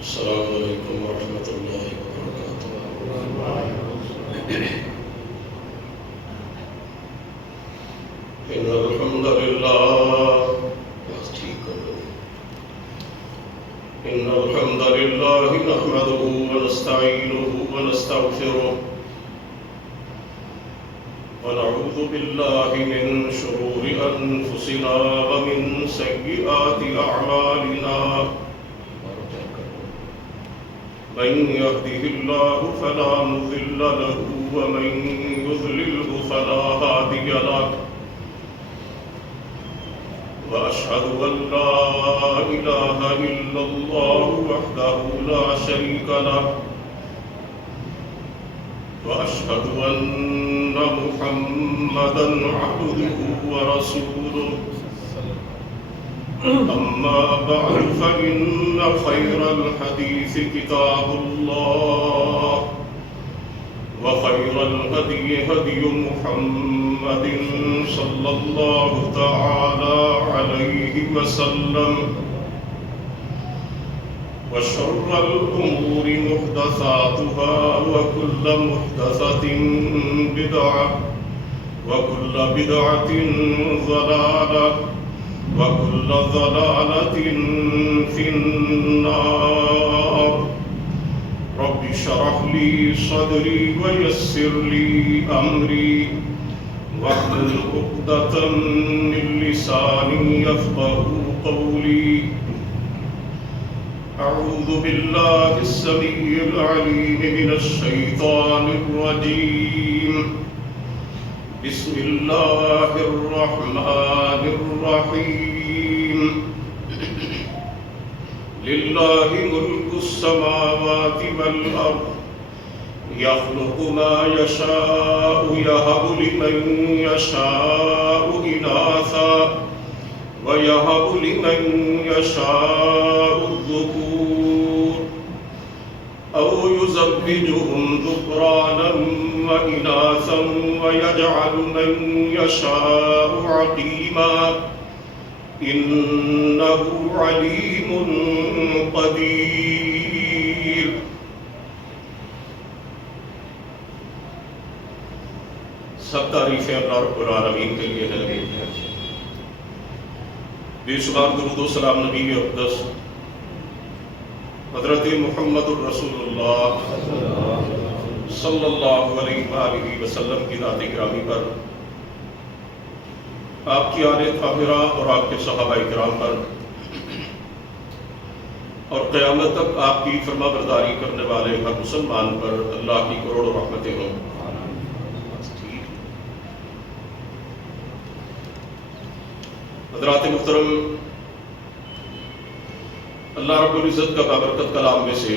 السلام علیکم ورحمۃ اللہ وبرکاتہ۔ ان الحمد للہ ان الحمد للہ نحمده ونستعینه ونستغفره ونعوذ باللہ من شرور انفسنا ومن سیئات اعمالنا، من يهده الله فلا مضل له ومن يضلله فلا هادي له، وأشهد أن لا إله إلا الله وحده لا شريك له، وأشهد أن محمدا عبده ورسوله، أما بعد فإن خير الحديث كتاب الله، وخير الهدي هدي محمد صلى الله تعالى عليه وسلم، وشر الأمور محدثاتها وكل محدثة بدعة وكل بدعة ضلالة وكل ضلالة في النار۔ رب اشرح لي صدري ويسر لي أمري واحلل عقدة من لساني يفقهوا قولي۔ أعوذ بالله السميع العليم من الشيطان الرجيم، بسم الله الرحمن الرحيم۔ لله ملك السماوات والأرض، يخلق ما يشاء، يهب لمن يشاء إناثا ويهب لمن يشاء الذكور، أو يزوجهم ذكرانا وإناثا ويجعل من يشاء عقيما، إنه عليم قدير۔ سب تعریفیں اللہ رب العالمین کے لیے ہیں، بے شمار درود و سلام نبی اقدس حضرت محمد الرسول اللہ صلی اللہ علیہ وآلہ وسلم کی ذات گرامی پر، آپ کی آل طاہرہ اور آپ کے صحابہ کرام پر، اور قیامت تک آپ کی فرما برداری کرنے والے ہر مسلمان پر اللہ کی کروڑوں رحمتیں ہوں۔ حضرات محترم، اللہ رب العزت کا بابرکت کلام میں سے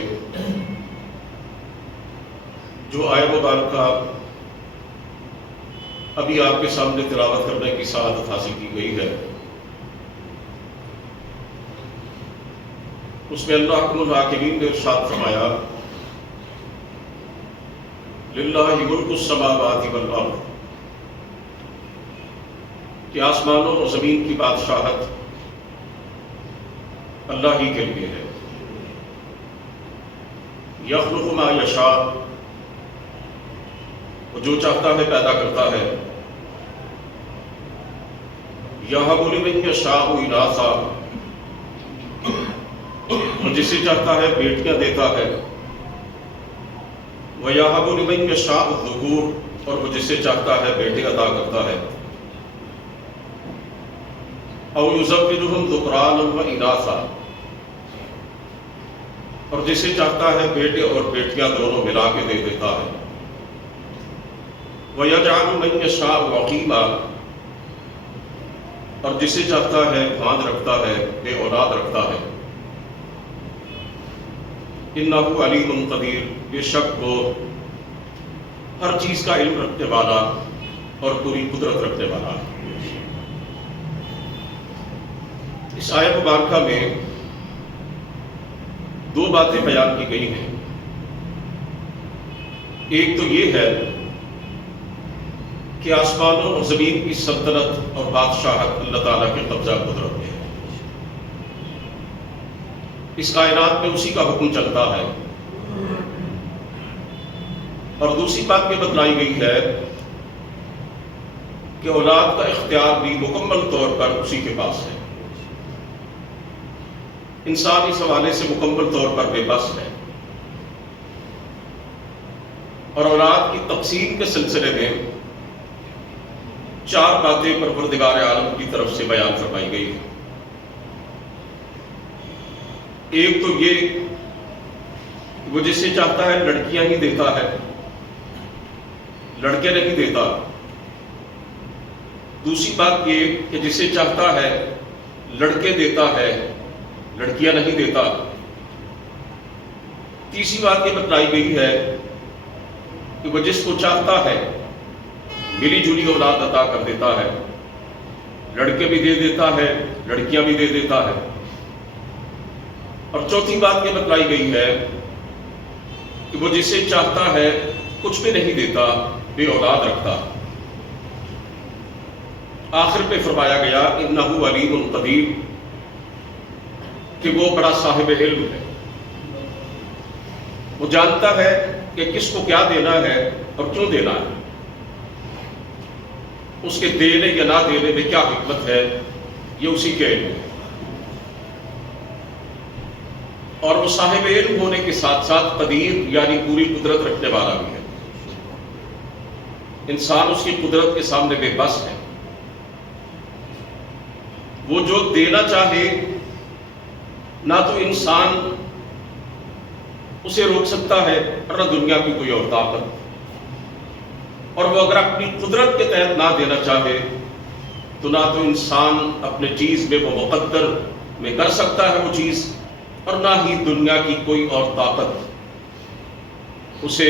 جو آیت مبارکہ ابھی آپ کے سامنے تلاوت کرنے کی سعادت حاصل کی گئی ہے، اس میں اللہ احکم الحاکمین نے ارشاد فرمایا، للہ ملک السماوات والارض، کہ آسمانوں اور زمین کی بادشاہت اللہ ہی کے لیے ہے۔ یخلق ما یشاء، وہ جو چاہتا ہے پیدا کرتا ہے، یہب لمن یشاء اناثا، وہ جسے چاہتا ہے بیٹیاں دیتا ہے، ویہب لمن یشاء الذکور، اور وہ جسے چاہتا ہے بیٹے عطا کرتا ہے، او یزوجہم ذکرانا و اناثا، اور جسے چاہتا ہے بیٹے اور بیٹیاں دونوں ملا کے دے دیتا ہے، وَيَجْعَلُ مَن يَشَاءُ عَقِيمًا، اور جسے چاہتا ہے باندھ رکھتا ہے، بے اولاد رکھتا ہے، إِنَّهُ عَلِيمٌ قَدِيرٌ، بے شک وہ ہر چیز کا علم رکھنے والا اور پوری قدرت رکھنے والا ہے۔ اس آیت مبارکہ میں دو باتیں بیان کی گئی ہیں۔ ایک تو یہ ہے کہ آسمانوں اور زمین کی سلطنت اور بادشاہت اللہ تعالیٰ کے قبضہ قدرت میں ہے، اس کائنات میں اسی کا حکم چلتا ہے، اور دوسری بات یہ بتلائی گئی ہے کہ اولاد کا اختیار بھی مکمل طور پر اسی کے پاس ہے۔ انسان اس حوالے سے مکمل طور پر بے بس ہے، اور اولاد کی تقسیم کے سلسلے میں 4 باتیں پروردگار عالم کی طرف سے بیان فرمائی گئی ہیں۔ ایک تو یہ وہ جسے چاہتا ہے لڑکیاں ہی دیتا ہے، لڑکے نہیں دیتا۔ دوسری بات یہ کہ جسے چاہتا ہے لڑکے دیتا ہے، لڑکیاں نہیں دیتا۔ تیسری بات یہ بتلائی گئی ہے کہ وہ جس کو چاہتا ہے ملی جلی اولاد عطا کر دیتا ہے، لڑکے بھی دے دیتا ہے، لڑکیاں بھی دے دیتا ہے۔ اور چوتھی بات یہ بتلائی گئی ہے کہ وہ جسے چاہتا ہے کچھ بھی نہیں دیتا، بے اولاد رکھتا۔ آخر پہ فرمایا گیا انہ علیم قدیر، کہ وہ بڑا صاحب علم ہے، وہ جانتا ہے کہ کس کو کیا دینا ہے اور کیوں دینا ہے، اس کے دینے یا نہ دینے میں کیا حکمت ہے، یہ اسی کے علم ہے۔ اور وہ صاحب علم ہونے کے ساتھ ساتھ قدیر یعنی پوری قدرت رکھنے والا بھی ہے۔ انسان اس کی قدرت کے سامنے بے بس ہے، وہ جو دینا چاہے نہ تو انسان اسے روک سکتا ہے اور نہ دنیا کی کوئی اور طاقت، اور وہ اگر اپنی قدرت کے تحت نہ دینا چاہے تو نہ تو انسان اپنے چیز میں وہ مقدر میں کر سکتا ہے وہ چیز، اور نہ ہی دنیا کی کوئی اور طاقت اسے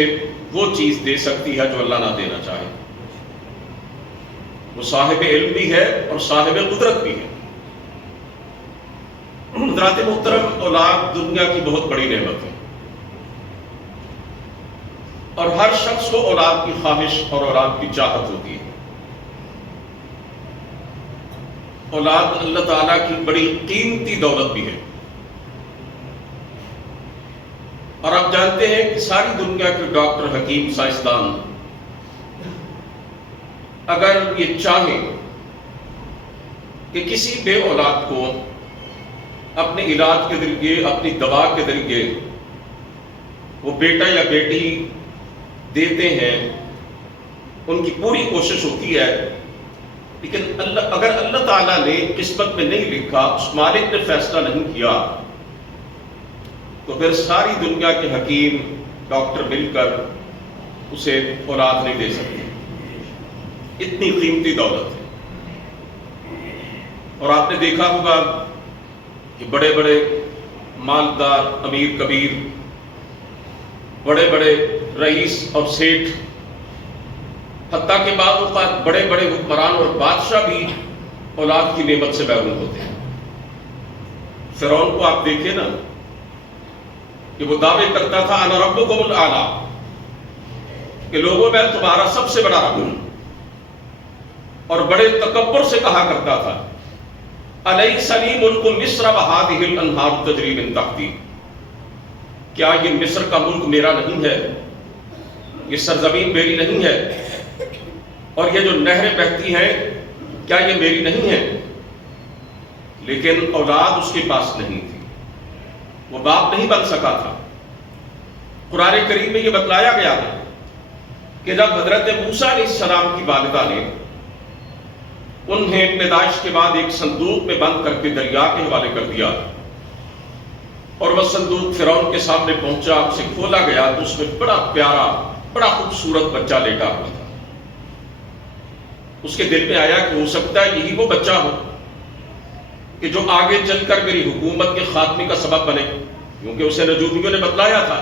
وہ چیز دے سکتی ہے جو اللہ نہ دینا چاہے۔ وہ صاحب علم بھی ہے اور صاحب قدرت بھی ہے۔ حضرات محترم، اولاد دنیا کی بہت بڑی نعمت ہے، اور ہر شخص کو اولاد کی خواہش اور اولاد کی چاہت ہوتی ہے۔ اولاد اللہ تعالیٰ کی بڑی قیمتی دولت بھی ہے، اور آپ جانتے ہیں کہ ساری دنیا کے ڈاکٹر، حکیم، سائنسدان اگر یہ چاہیں کہ کسی بے اولاد کو اپنے علاج کے ذریعے، اپنی دوا کے ذریعے وہ بیٹا یا بیٹی دیتے ہیں، ان کی پوری کوشش ہوتی ہے، لیکن اگر اللہ تعالیٰ نے قسمت میں نہیں لکھا، اس مالک نے فیصلہ نہیں کیا، تو پھر ساری دنیا کے حکیم ڈاکٹر مل کر اسے اولاد نہیں دے سکتے۔ اتنی قیمتی دولت ہے۔ اور آپ نے دیکھا ہوگا کہ بڑے بڑے مالدار، امیر کبیر، بڑے بڑے رئیس اور سیٹھ، حتیٰ کہ بعض اوقات بڑے بڑے حکمران اور بادشاہ بھی اولاد کی نعمت سے محروم ہوتے ہیں۔ فرعون کو آپ دیکھیں نا کہ وہ دعوے کرتا تھا انا ربکم الاعلی، کہ لوگوں میں تمہارا سب سے بڑا رب ہوں، اور بڑے تکبر سے کہا کرتا تھا الیس لی ملک مصر وہذہ الانہار تجری من تحتی، کیا یہ مصر کا ملک میرا نہیں ہے، یہ سرزمین میری نہیں ہے، اور یہ جو نہریں بہتی ہیں کیا یہ میری نہیں ہے؟ لیکن اولاد اس کے پاس نہیں تھی، وہ باپ نہیں بن سکا تھا۔ قرآن کریم میں یہ بتلایا گیا ہے کہ جب حضرت موسیٰ علیہ السلام کی والدہ نے انہیں پیدائش کے بعد ایک صندوق میں بند کر کے دریا کے حوالے کر دیا، اور وہ صندوق فرعون کے سامنے پہنچا، اسے کھولا گیا تو اس میں بڑا پیارا، بڑا خوبصورت بچہ لیٹا ہوا تھا۔ اس کے دل میں آیا کہ ہو سکتا ہے یہی وہ بچہ ہو کہ جو آگے چل کر میری حکومت کے خاتمے کا سبب بنے، کیونکہ اسے نجومیوں نے بتلایا تھا،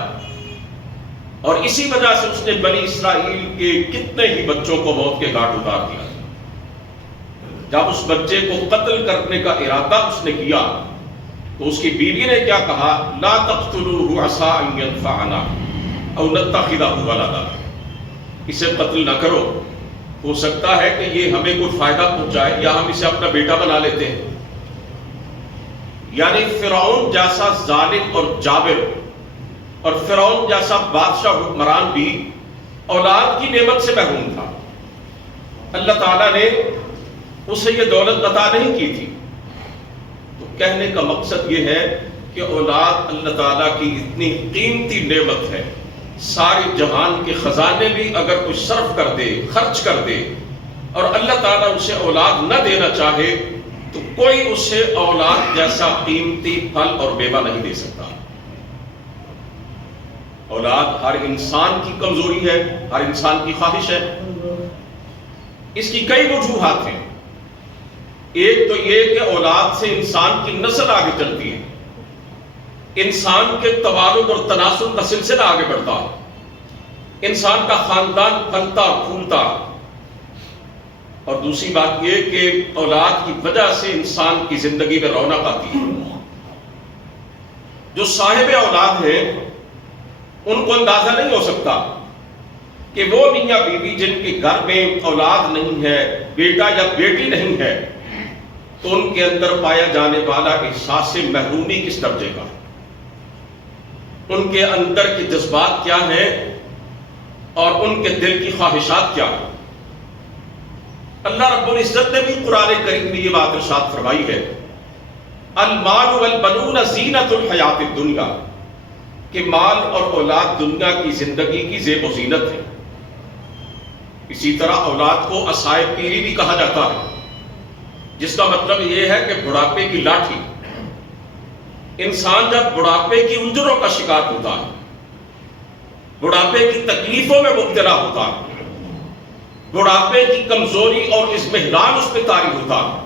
اور اسی وجہ سے اس نے بنی اسرائیل کے کتنے ہی بچوں کو موت کے گھاٹ اتار دیا۔ جب اس بچے کو قتل کرنے کا ارادہ اس نے کیا تو اس کی بیوی نے کیا کہا، لا تقتلوہ عسى ان ينفعنا او نتخذہ ولدا، اسے قتل نہ کرو، ہو سکتا ہے کہ یہ ہمیں کوئی فائدہ پہنچائے یا ہم اسے اپنا بیٹا بنا لیتے ہیں۔ یعنی فرعون جیسا ظالم اور جابر اور فرعون جیسا بادشاہ حکمران بھی اولاد کی نعمت سے محروم تھا. اللہ تعالیٰ نے اسے یہ دولت عطا نہیں کی تھی. تو کہنے کا مقصد یہ ہے کہ اولاد اللہ تعالیٰ کی اتنی قیمتی نعمت ہے. ساری جہان کے خزانے بھی اگر کوئی صرف کر دے، خرچ کر دے، اور اللہ تعالیٰ اسے اولاد نہ دینا چاہے تو کوئی اسے اولاد جیسا قیمتی پھل اور میوہ نہیں دے سکتا. اولاد ہر انسان کی کمزوری ہے، ہر انسان کی خواہش ہے. اس کی کئی وجوہات ہیں. ایک تو یہ کہ اولاد سے انسان کی نسل آگے چلتی ہے، انسان کے توالد اور تناسل کا سلسلہ آگے بڑھتا ہے، انسان کا خاندان پھلتا پھولتا. اور دوسری بات یہ کہ اولاد کی وجہ سے انسان کی زندگی میں رونق آتی ہے. جو صاحب اولاد ہیں ان کو اندازہ نہیں ہو سکتا کہ وہ میاں بیوی جن کے گھر میں اولاد نہیں ہے، بیٹا یا بیٹی نہیں ہے، تو ان کے اندر پایا جانے والا احساس محرومی کس درجے کا، ان کے اندر کے جذبات کیا ہیں اور ان کے دل کی خواہشات کیا ہیں. اللہ رب العزت نے بھی قرآن کریم میں یہ بات ارشاد فرمائی ہے، المال والبنون زینت الحیات الدنیا، کہ مال اور اولاد دنیا کی زندگی کی زیب و زینت ہے. اسی طرح اولاد کو عصائے پیری بھی کہا جاتا ہے، جس کا مطلب یہ ہے کہ بڑھاپے کی لاٹھی. انسان جب بڑھاپے کی الجھنوں کا شکار ہوتا ہے، بڑھاپے کی تکلیفوں میں مبتلا ہوتا ہے، بڑھاپے کی کمزوری اور اضمحلال اس پہ طاری ہوتا ہے،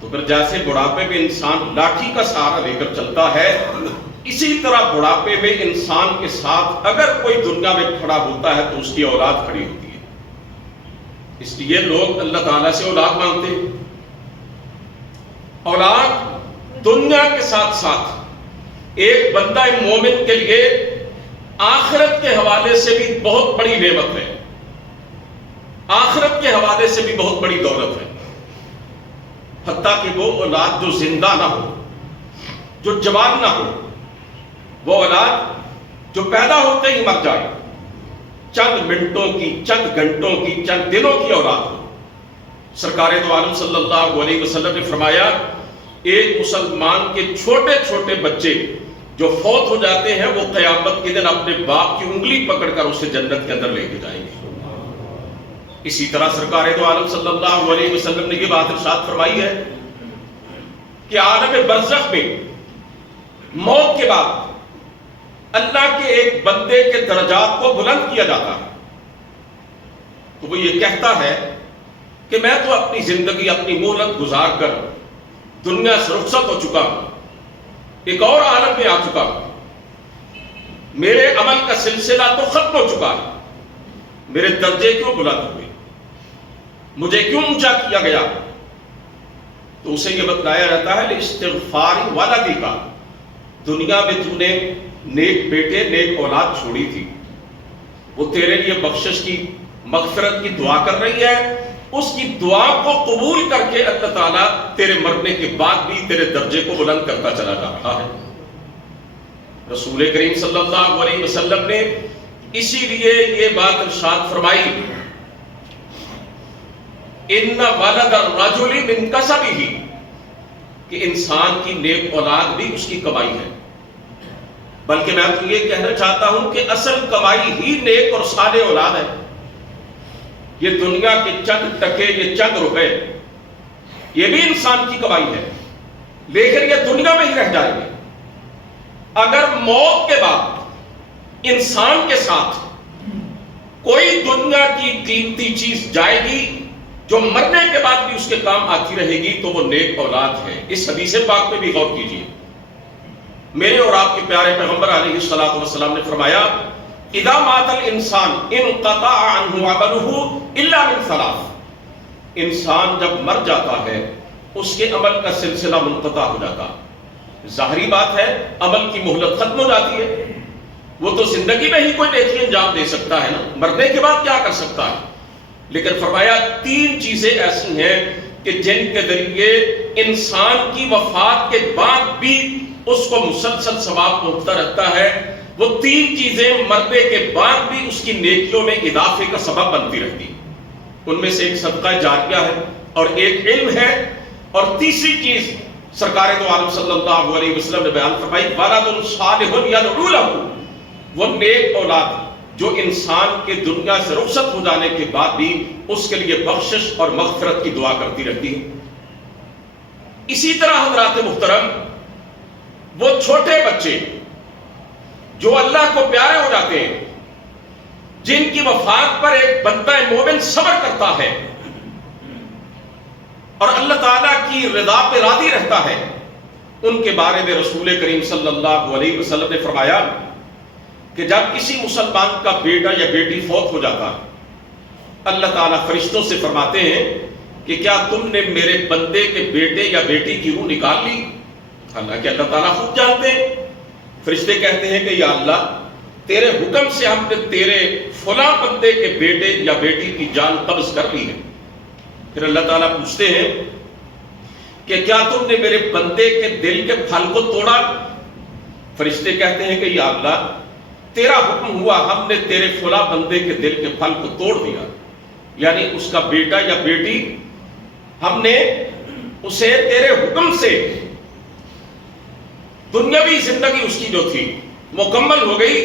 تو پھر جیسے بڑھاپے میں انسان لاٹھی کا سہارا لے کر چلتا ہے، اسی طرح بڑھاپے میں انسان کے ساتھ اگر کوئی دنیا میں کھڑا ہوتا ہے تو اس کی اولاد کھڑی ہوتی ہے. اس لیے لوگ اللہ تعالیٰ سے اولاد مانگتے ہیں. اولاد دنیا کے ساتھ ساتھ ایک بندہ مومن کے لیے آخرت کے حوالے سے بھی بہت بڑی نعمت ہے، آخرت کے حوالے سے بھی بہت بڑی دولت ہے. حتیٰ کہ وہ اولاد جو زندہ نہ ہو، جو جوان نہ ہو، وہ اولاد جو پیدا ہوتے ہی مر جائے، چند منٹوں کی، چند گھنٹوں کی، چند دنوں کی اولاد ہو. سرکار دو عالم صلی اللہ علیہ وسلم نے فرمایا، ایک مسلمان کے چھوٹے چھوٹے بچے جو فوت ہو جاتے ہیں وہ قیامت کے دن اپنے باپ کی انگلی پکڑ کر اسے جنت کے اندر لے کے جائیں گے. اسی طرح سرکار دو عالم صلی اللہ علیہ وسلم نے یہ بات ارشاد فرمائی ہے کہ عالم برزخ میں موت کے بعد اللہ کے ایک بندے کے درجات کو بلند کیا جاتا ہے. تو وہ یہ کہتا ہے کہ میں تو اپنی زندگی، اپنی مہلت گزار کر دنیا سے رخصت ہو چکا ہوں، ایک اور عالم میں آ چکا ہوں، میرے عمل کا سلسلہ تو ختم ہو چکا ہے، میرے درجے کیوں بلند ہوئے، مجھے کیوں اونچا کیا گیا؟ تو اسے یہ بتلایا جاتا ہے استغفار والدی کا، دنیا میں تو نے نیک بیٹے، نیک اولاد چھوڑی تھی، وہ تیرے لیے بخشش کی، مغفرت کی دعا کر رہی ہے، اس کی دعا کو قبول کر کے اللہ تعالیٰ تیرے مرنے کے بعد بھی تیرے درجے کو بلند کرتا چلا جا رہا ہے. رسول کریم صلی اللہ علیہ وسلم نے اسی لیے یہ بات ارشاد فرمائی، ان ولد الرجل من کسبہ، کہ انسان کی نیک اولاد بھی اس کی کمائی ہے. بلکہ میں تو یہ کہنا چاہتا ہوں کہ اصل کمائی ہی نیک اور صالح اولاد ہے. یہ دنیا کے چند ٹکے، یہ چند روپے، یہ بھی انسان کی کمائی ہے، لیکن یہ دنیا میں ہی رہ جائیں گے. اگر موت کے بعد انسان کے ساتھ کوئی دنیا کی قیمتی چیز جائے گی جو مرنے کے بعد بھی اس کے کام آتی رہے گی تو وہ نیک اولاد ہے. اس حدیث پاک پہ بھی غور کیجیے. میرے اور آپ کے پیارے پیغمبر علیہ الصلوۃ والسلام نے فرمایا، اذا مات الانسان انقطع عنه عمله الا من ثلاث، انسان جب مر جاتا ہے اس کے عمل کا سلسلہ منقطع ہو جاتا. ظاہری بات ہے عمل کی مہلت ختم ہو جاتی ہے، وہ تو زندگی میں ہی کوئی نیکی انجام دے سکتا ہے نا، مرنے کے بعد کیا کر سکتا ہے. لیکن فرمایا تین چیزیں ایسی ہیں کہ جن کے ذریعے انسان کی وفات کے بعد بھی اس کو مسلسل ثواب پہنچتا رہتا ہے، وہ 3 چیزیں مرنے کے بعد بھی اس کی نیکیوں میں اضافے کا سبب بنتی رہتی ہیں۔ ان میں سے ایک صدقہ جاریہ ہے اور ایک علم ہے، اور تیسری چیز سرکار دو عالم صلی اللہ علیہ وسلم نے بیان فرمائی، وَلَدٌ صَالِحٌ يَدْعُو لَهُ، وہ نیک اولاد جو انسان کے دنیا سے رخصت ہو جانے کے بعد بھی اس کے لیے بخشش اور مغفرت کی دعا کرتی رہتی ہے۔ اسی طرح حضرات محترم، وہ چھوٹے بچے جو اللہ کو پیارے ہو جاتے ہیں، جن کی وفات پر ایک بندہ مومن صبر کرتا ہے اور اللہ تعالیٰ کی رضا پہ راضی رہتا ہے، ان کے بارے میں رسول کریم صلی اللہ علیہ وسلم نے فرمایا کہ جب کسی مسلمان کا بیٹا یا بیٹی فوت ہو جاتا ہے، اللہ تعالیٰ فرشتوں سے فرماتے ہیں کہ کیا تم نے میرے بندے کے بیٹے یا بیٹی کی روح نکال لی؟ حالانکہ اللہ تعالیٰ خوب جانتے ہیں۔ فرشتے کہتے ہیں کہ یا اللہ، تیرے حکم سے ہم نے تیرے فلاں بندے کے بیٹے یا بیٹی کی جان قبض کر لی ہے۔ پھر اللہ تعالیٰ پوچھتے ہیں کہ کیا تم نے میرے بندے کے دل کے پھل کو توڑا؟ فرشتے کہتے ہیں کہ یا اللہ، تیرا حکم ہوا، ہم نے تیرے فلاں بندے کے دل کے پھل کو توڑ دیا، یعنی اس کا بیٹا یا بیٹی ہم نے اسے تیرے حکم سے، دنیاوی زندگی اس کی جو تھی مکمل ہو گئی،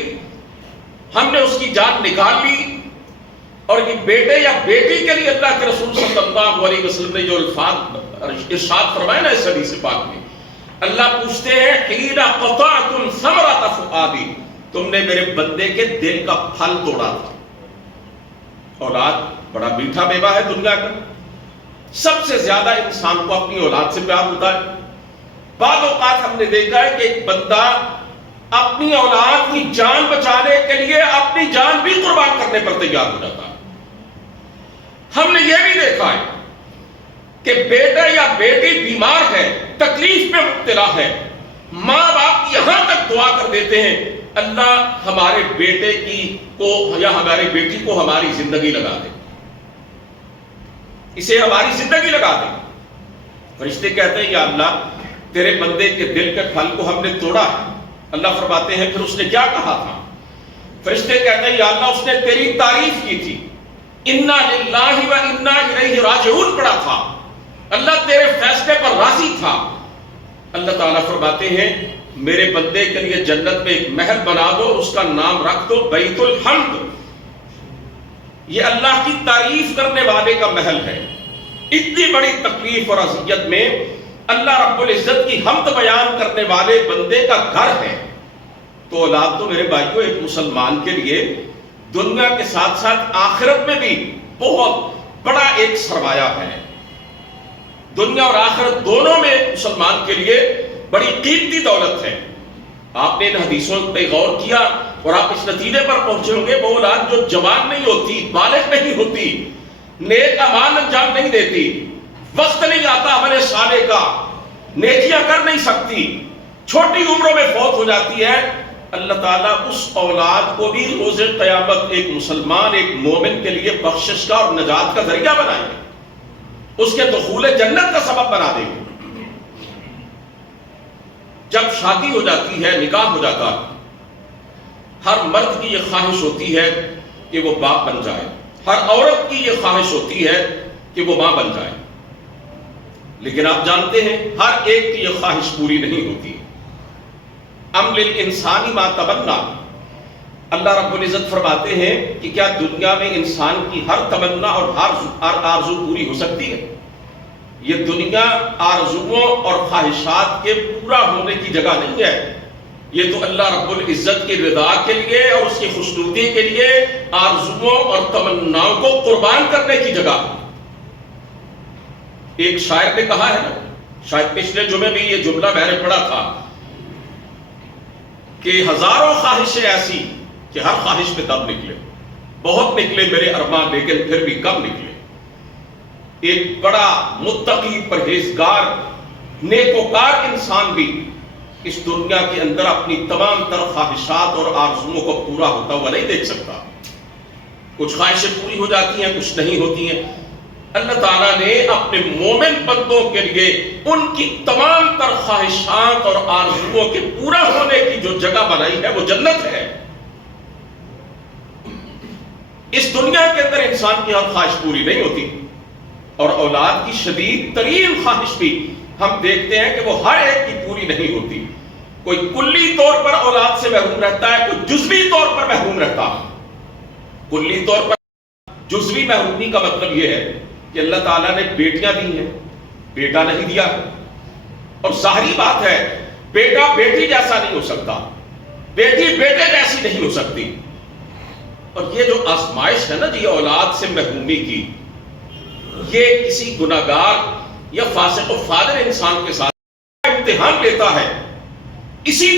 ہم نے اس کی جان نکال لی۔ اور یہ بیٹے یا بیٹی کے لیے اللہ کے رسول صلی اللہ علیہ وسلم نے جو الفاظ ارشاد فرمائے نا اس حدیث پاک میں، اللہ پوچھتے ہیں حین قطعتم ثمرۃ فؤادی، تم نے میرے بندے کے دل کا پھل توڑا تھا۔ اولاد بڑا میٹھا میوہ ہے دنیا کا، سب سے زیادہ انسان کو اپنی اولاد سے پیار ہوتا ہے۔ بعض اوقات ہم نے دیکھا ہے کہ ایک بندہ اپنی اولاد کی جان بچانے کے لیے اپنی جان بھی قربان کرنے پر تیار ہو جاتا ہے۔ ہم نے یہ بھی دیکھا ہے کہ بیٹا یا بیٹی بیمار ہے، تکلیف میں مبتلا ہے، ماں باپ یہاں تک دعا کر دیتے ہیں، اللہ ہمارے بیٹے کو یا ہماری بیٹی کو ہماری زندگی لگا دے، اسے ہماری زندگی لگا دے۔ فرشتے کہتے ہیں یا اللہ، تیرے بندے کے دل کے پھل کو ہم نے توڑا ہے۔ اللہ فرماتے ہیں پھر اس نے کیا کہا تھا؟ فرشتے کہتے ہیں یا اللہ، اس نے تیری تعریف کی تھی، انا للہ و انا الیہ راجعون پڑھا تھا، اللہ تیرے فیصلے پر راضی تھا۔ اللہ تعالیٰ فرماتے ہیں میرے بندے کے لیے جنت میں ایک محل بنا دو، اس کا نام رکھ دو بیت الحمد، یہ اللہ کی تعریف کرنے والے کا محل ہے۔ اتنی بڑی تکلیف اور اذیت میں اللہ رب العزت کی حمد بیان کرنے والے بندے کا گھر ہے۔ تو اولاد تو میرے بھائیوں ایک مسلمان کے لیے دنیا کے ساتھ ساتھ آخرت میں بھی بہت بڑا ایک سرمایہ ہے۔ دنیا اور آخرت دونوں میں مسلمان کے لیے بڑی قیمتی دولت ہے۔ آپ نے ان حدیثوں پہ غور کیا اور آپ اس نتیجے پر پہنچے ہوں گے، وہ اولاد جو جوان نہیں ہوتی، بالغ نہیں ہوتی، نیک اعمال انجام نہیں دیتی، وقت نہیں آتا عمل صالح کا، نیکیاں کر نہیں سکتی، چھوٹی عمروں میں فوت ہو جاتی ہے، اللہ تعالیٰ اس اولاد کو بھی روز قیامت ایک مسلمان، ایک مومن کے لیے بخشش کا اور نجات کا ذریعہ بنائیں گے، اس کے دخول جنت کا سبب بنا دیں گے۔ جب شادی ہو جاتی ہے، نکاح ہو جاتا ہے، ہر مرد کی یہ خواہش ہوتی ہے کہ وہ باپ بن جائے، ہر عورت کی یہ خواہش ہوتی ہے کہ وہ ماں بن جائے، لیکن آپ جانتے ہیں ہر ایک کی یہ خواہش پوری نہیں ہوتی۔ ام للانسان ما تمنا، اللہ رب العزت فرماتے ہیں کہ کیا دنیا میں انسان کی ہر تمنا اور ہر آرزو پوری ہو سکتی ہے؟ یہ دنیا آرزوؤں اور خواہشات کے پورا ہونے کی جگہ نہیں ہے، یہ تو اللہ رب العزت کی رضا کے لیے اور اس کی خوشنودی کے لیے آرزوؤں اور تمناؤں کو قربان کرنے کی جگہ۔ ایک شاعر نے کہا ہے نا، شاید پچھلے جمعے بھی یہ جملہ میں نے پڑھا تھا کہ ہزاروں خواہشیں ایسی کہ ہر خواہش پہ دم نکلے، بہت نکلے میرے ارمان لیکن پھر بھی کم نکلے۔ ایک بڑا متقی، پرہیزگار، نیکوکار انسان بھی اس دنیا کے اندر اپنی تمام تر خواہشات اور آرزوؤں کو پورا ہوتا ہوا نہیں دیکھ سکتا۔ کچھ خواہشیں پوری ہو جاتی ہیں، کچھ نہیں ہوتی ہیں۔ اللہ تعالیٰ نے اپنے مومن بندوں کے لیے ان کی تمام تر خواہشات اور آرزوؤں کے پورا ہونے کی جو جگہ بنائی ہے وہ جنت ہے۔ اس دنیا کے اندر انسان کی ہر خواہش پوری نہیں ہوتی، اور اولاد کی شدید ترین خواہش بھی ہم دیکھتے ہیں کہ وہ ہر ایک کی پوری نہیں ہوتی۔ کوئی کلی طور پر اولاد سے محروم رہتا ہے، کوئی جزوی طور پر محروم رہتا ہے۔ کلی طور پر جزوی محرومی کا مطلب یہ ہے کہ اللہ تعالیٰ نے بیٹیاں دی ہیں، بیٹا نہیں دیا ہے، اور ظاہری بات ہے بیٹا بیٹی جیسا نہیں ہو سکتا، بیٹی بیٹے جیسی نہیں ہو سکتی۔ اور یہ جو آزمائش ہے نا جی اولاد سے محرومی کی، یہ کسی گناہگار یا فاسق و فاجر انسان کے ساتھ امتحان لیتا ہے۔ اسی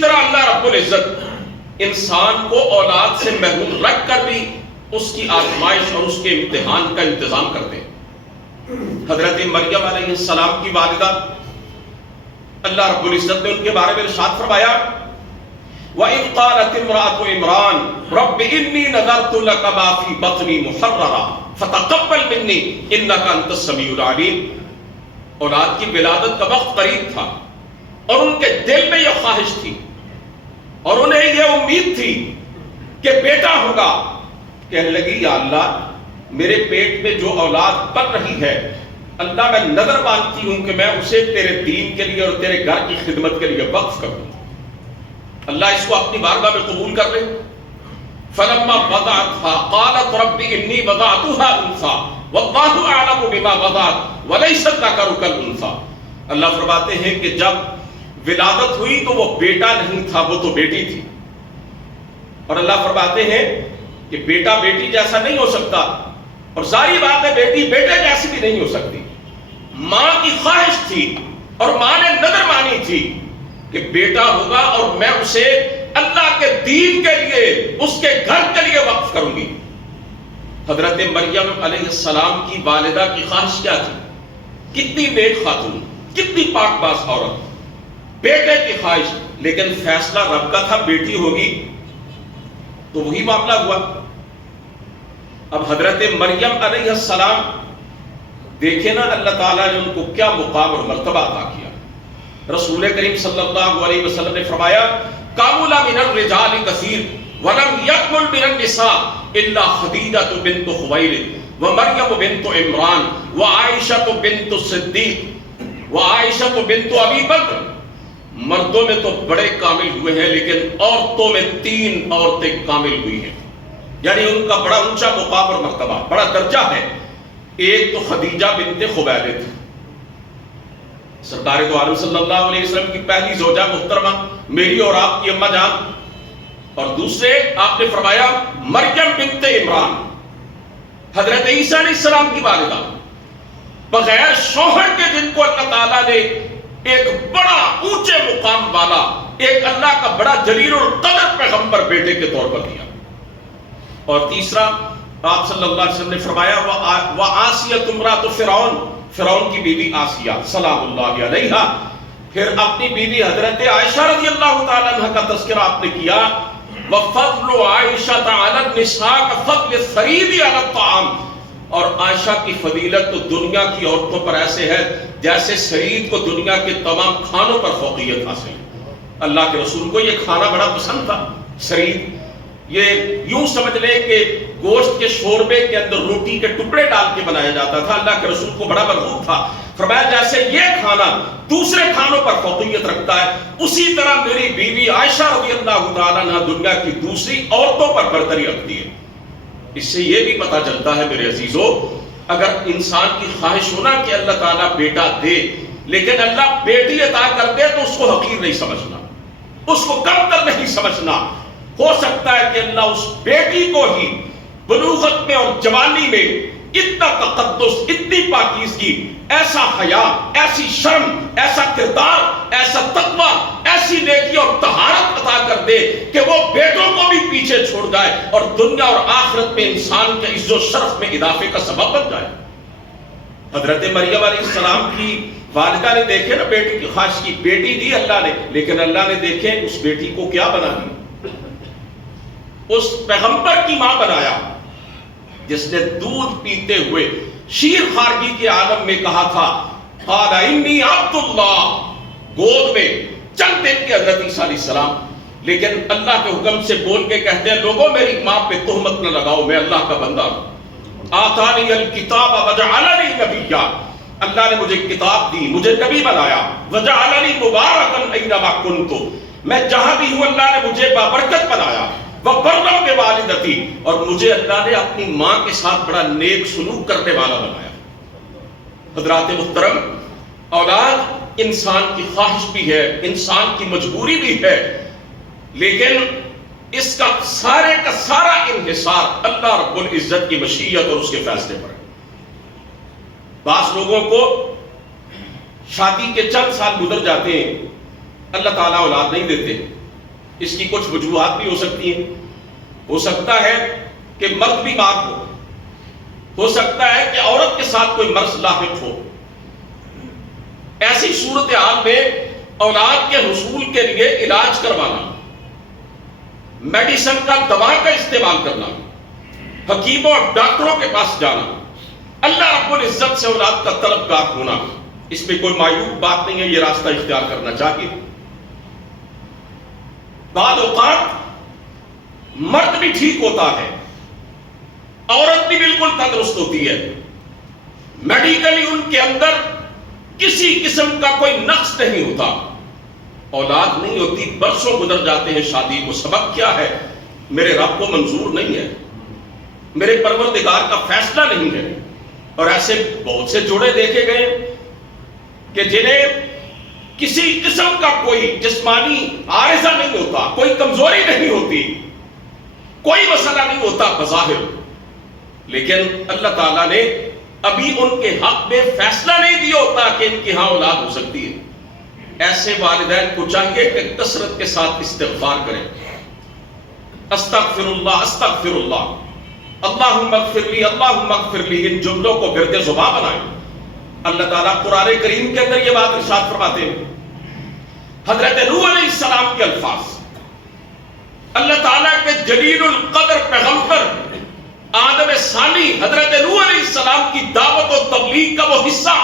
طرح اللہ رب العزت انسان کو اولاد سے محروم رکھ کر بھی اس کی آزمائش اور اس کے امتحان کا انتظام کرتے ہیں۔ حضرت مریم علیہ السلام کی والدہ، اللہ رب العزت نے ان کے بارے میں ارشاد فرمایا، وَإِذْ قَالَتِ امْرَأَتُ عِمْرَانَ رَبِّ إِنِّي نَذَرْتُ لَكَ مَا فِي بَطْنِي مُحَرَّرًا فَتَقَبَّلْ مِنِّي إِنَّكَ أَنْتَ السَّمِيعُ الْعَلِيمُ۔ اولاد کی ولادت کا وقت قریب تھا، اور ان کے دل میں یہ خواہش تھی اور انہیں یہ امید تھی کہ بیٹا ہوگا۔ کہنے لگی یا اللہ میرے پیٹ میں جو اولاد بن رہی ہے، اللہ میں نظر مانتی ہوں کہ میں اسے تیرے دین کے لیے اور تیرے گھر کی خدمت کے لیے وقف کر دوں، اللہ اس کو اپنی بارگاہ میں قبول کر لے۔ فلما وضعتها قالت رب انی وضعتها انثى واللہ اعلم بما وضعت وليس الذکر كالانثى۔ اللہ فرماتے ہیں کہ جب ولادت ہوئی تو وہ بیٹا نہیں تھا، وہ تو بیٹی تھی، اور اللہ فرماتے ہیں کہ بیٹا بیٹی جیسا نہیں ہو سکتا، اور ظاہری بات ہے بیٹی بیٹے جیسی بھی نہیں ہو سکتی۔ ماں کی خواہش تھی اور ماں نے نظر مانی تھی کہ بیٹا ہوگا اور میں اسے اللہ کے دین کے لیے، اس کے گھر کے لیے وقف کروں گی۔ حضرت مریم علیہ السلام کی والدہ کی خواہش کیا تھی؟ کتنی نیک خاتون، کتنی پاک باز عورت، بیٹے کی خواہش، لیکن فیصلہ رب کا تھا بیٹی ہوگی، تو وہی معاملہ ہوا۔ اب حضرت مریم علیہ السلام دیکھیں نا اللہ تعالیٰ نے ان کو کیا مقام اور مرتبہ عطا کیا۔ رسول کریم صلی اللہ علیہ وسلم نے فرمایا کامل من الرجال کثیر ولم یکمل من النساء الا خدیجہ بنت خویلد ومریم بنت عمران وعائشہ بنت الصدیق وعائشہ بنت ابی بکر۔ مردوں میں تو بڑے کامل ہوئے ہیں، لیکن عورتوں میں 3 عورتیں کامل ہوئی ہیں، یعنی ان کا بڑا اونچا مقام اور مرتبہ، بڑا درجہ ہے۔ ایک تو خدیجہ بنت خویلد، سرکار دو عالم صلی اللہ علیہ وسلم کی پہلی زوجہ محترمہ، میری اور آپ کی اماں جان، اور دوسرے آپ نے فرمایا مریم بنت عمران، حضرت عیسیٰ علیہ السلام کی والدہ، بغیر شوہر کے جن کو اللہ تعالیٰ نے ایک بڑا اونچے مقام والا، ایک اللہ کا بڑا جلیل القدر پیغمبر بیٹے کے طور پر دیا۔ اور تیسرا آپ صلی اللہ علیہ وسلم نے فرمایا وَآسِيَةُ امْرَأَتُ فِرْعَوْنَ، فرعون کی بیوی آسیہ سلام اللہ علیہا۔ پھر اپنی بیوی حضرت عائشہ رضی اللہ تعالیٰ عنہ کا تذکرہ آپ نے کیا، وَفَضْلُ عَائِشَةَ عَلَى النِّسَاءِ كَفَضْلِ الثَّرِيدِ عَلَى الطَّعَامِ۔ اور عائشہ کی فضیلت تو دنیا کی عورتوں پر ایسے ہے جیسے سرید کو دنیا کے تمام کھانوں پر فوقیت حاصل ہے۔ اللہ کے رسول کو یہ کھانا بڑا پسند تھا، سرید۔ یہ یوں سمجھ لیں کہ گوشت کے شوربے کے اندر روٹی کے ٹکڑے ڈال کے بنایا جاتا تھا، اللہ کے رسول کو بڑا مرغوب تھا۔ فرمایا جیسے یہ کھانا دوسرے کھانوں پر فوقیت رکھتا ہے، اسی طرح میری بیوی عائشہ رضی اللہ تعالیٰ عنہ دنیا کی دوسری عورتوں پر برتری رکھتی ہے۔ اس سے یہ بھی پتہ چلتا ہے میرے عزیزو، اگر انسان کی خواہش ہونا کہ اللہ تعالیٰ بیٹا دے، لیکن اللہ بیٹی عطا کر دے تو اس کو حقیر نہیں سمجھنا، اس کو کمتر نہیں سمجھنا۔ ہو سکتا ہے کہ اللہ اس بیٹی کو ہی بلوغت میں اور جوانی میں اتنا تقدس، اتنی پاکیزگی، ایسا حیا، ایسی شرم، ایسا کردار، ایسا تقوی، ایسی نیکی اور طہارت عطا کر دے کہ وہ بیٹوں کو بھی پیچھے چھوڑ جائے اور دنیا اور آخرت میں انسان کے عز و شرف میں اضافے کا سبب بن جائے۔ حضرت مریم علیہ السلام کی والدہ نے دیکھے نا بیٹی کی خواہش کی، بیٹی دی اللہ نے، لیکن اللہ نے دیکھے اس بیٹی کو کیا بنا دیا، اس پیغمبر کی ماں بنایا۔ جس نے دودھ پیتے ہوئے شیر خارگی کے عالم میں کہا تھا قال انی عبد اللہ، گود میں چند دن کے حضرت عیسیٰ علیہ السلام، لیکن اللہ کے حکم سے بول کے کہتے ہیں لوگوں میری ماں پہ تہمت نہ لگاؤ، میں اللہ کا بندہ ہوں۔ آتانی الکتاب وجعلنی نبیا، اللہ نے مجھے کتاب دی، مجھے نبی بنایا، وجعلنی مبارکا اینما کنت، میں جہاں بھی ہوں اللہ نے مجھے بابرکت بنایا، وبرا بوالدتی، اور مجھے اللہ نے اپنی ماں کے ساتھ بڑا نیک سلوک کرنے والا بنایا۔ حضرات محترم، اولاد انسان کی خواہش بھی ہے، انسان کی مجبوری بھی ہے، لیکن اس کا سارا انحصار اللہ رب العزت کی مشیت اور اس کے فیصلے پر ہے۔ بعض لوگوں کو شادی کے چند سال گزر جاتے ہیں، اللہ تعالیٰ اولاد نہیں دیتے، اس کی کچھ وجوہات بھی ہو سکتی ہیں۔ ہو سکتا ہے کہ مرد بیمار ہو سکتا ہے کہ عورت کے ساتھ کوئی مرض لاحق ہو۔ ایسی صورتحال میں اولاد کے حصول کے لیے علاج کروانا، میڈیسن کا دوا کا استعمال کرنا، حکیموں اور ڈاکٹروں کے پاس جانا، اللہ رب العزت سے اولاد کا طلبگار ہونا، اس میں کوئی معیوب بات نہیں ہے، یہ راستہ اختیار کرنا چاہیے۔ بعض اوقات مرد بھی ٹھیک ہوتا ہے، عورت بھی بالکل تندرست ہوتی ہے، میڈیکلی ان کے اندر کسی قسم کا کوئی نقص نہیں ہوتا، اولاد نہیں ہوتی، برسوں گزر جاتے ہیں شادی کو۔ سبب کیا ہے؟ میرے رب کو منظور نہیں ہے، میرے پروردگار کا فیصلہ نہیں ہے۔ اور ایسے بہت سے جوڑے دیکھے گئے کہ جنہیں کسی قسم کا کوئی جسمانی عارضہ نہیں ہوتا، کوئی کمزوری نہیں ہوتی، کوئی مسئلہ نہیں ہوتا بظاہر، لیکن اللہ تعالیٰ نے ابھی ان کے حق میں فیصلہ نہیں دیا ہوتا کہ ان کی ہاں اولاد ہو سکتی ہے۔ ایسے والدین کو چاہیے کہ کثرت کے ساتھ استغفار کریں، استغفر اللہ استغفر اللہ، اللہم اغفر لی اللہم اغفر لی، ان جملوں کو گرد زباں بنائیں۔ اللہ تعالیٰ قرآن کریم کے اندر یہ بات ارشاد فرماتے ہیں، حضرت نوح علیہ السلام کے الفاظ، اللہ تعالیٰ کے جلیل القدر پیغمبر آدم ثانی حضرت نوح علیہ السلام کی دعوت و تبلیغ کا وہ حصہ